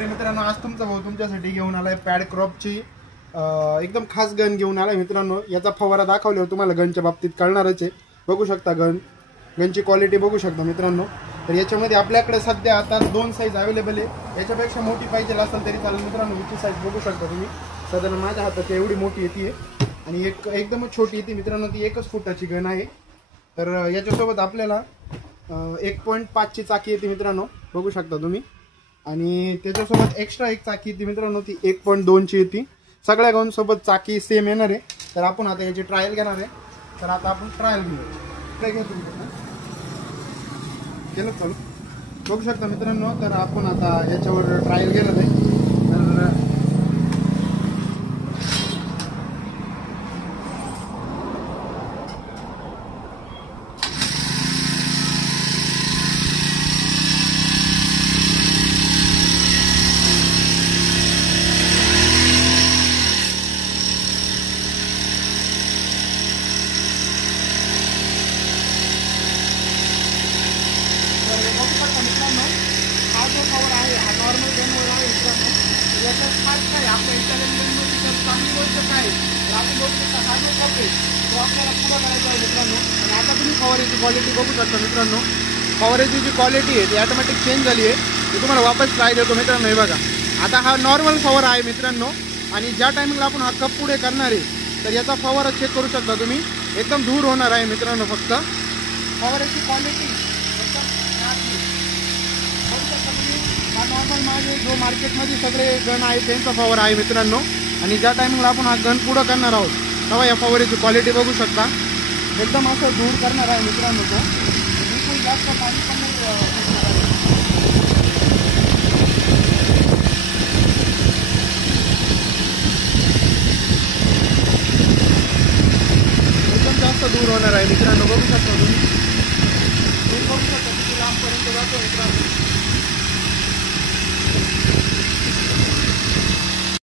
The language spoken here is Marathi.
मित्रांनो आज तुमचा भाऊ तुमच्यासाठी घेऊन आलाय पॅड क्रॉपची एकदम खास गन घेऊन आलाय मित्रांनो। याचा फवारा दाखवल्यावर तुम्हाला गनच्या बाबतीत कळणारच आहे। बघू शकता गनची क्वालिटी बघू शकता मित्रांनो। तर याच्यामध्ये आपल्याकडे सध्या आता 2 साईज अवेलेबल आहे। याच्यापेक्षा मोठी पाहिजे असेल तरी चालेल मित्रांनो। याची साईज बघू शकता तुम्ही, साधारण माझ्या हातात एवढी मोठी येते आणि एकदमच छोटी येते मित्रांनो। ती 1 फुटाची गन आहे। तर याच्यासोबत आपल्याला 1.5 ची चाकी येते मित्रांनो, बघू शकता तुम्ही। आणि त्याच्यासोबत एक्स्ट्रा एक चाकी येते मित्रांनो, ती 1.2 ची येते। सगळ्या गन सोबत चाकी सेम येणार आहे। तर आपण आता याची ट्रायल घेणार आहे। तर आता आपण ट्रायल घेऊ। केलं चालू बघू शकता मित्रांनो। तर आपण आता याच्यावर ट्रायल घेणार आहे। तर मित्रांनो हा जो कवर आहे हा नॉर्मल गनवर आहे मित्रांनो। याच्यात खास काय आपल्या इंटरनेटमध्ये तर चांगली गोष्ट काय आपण बघू शकता, हा जो कप आहे तो आपल्याला पुरा करायचा आहे मित्रांनो। आणि आता तुम्ही फवाऱ्याची क्वालिटी बघू शकता मित्रांनो। फवाऱ्याची जी क्वालिटी आहे ती ऑटोमॅटिक चेंज झाली आहे। मी तुम्हाला वापस ट्राय देतो मित्रांनो। हे बघा, आता हा नॉर्मल फवारा आहे मित्रांनो। आणि ज्या टायमिंगला आपण हा कप पुढे करणार आहे तर याचा फवारा चेक करू शकता तुम्ही, एकदम दूर होणार आहे मित्रांनो। फक्त फवाऱ्याची क्वालिटी हा नॉर्मल माझे जो मार्केटमध्ये सगळे गन आहे त्यांचा फवारा आहे मित्रांनो। आणि ज्या टायमिंगला आपण हा गन पुढं करणार आहोत तेव्हा या फवाऱ्याची क्वालिटी बघू शकता, एकदम असं दूर करणार आहे मित्रांनो। तो बिलकुल जास्त पाणी पण नाही, एकदम जास्त दूर होणार आहे मित्रांनो। बघू शकता तुम्ही, दूर बघू शकता किती लांबपर्यंत जातो मित्रांनो।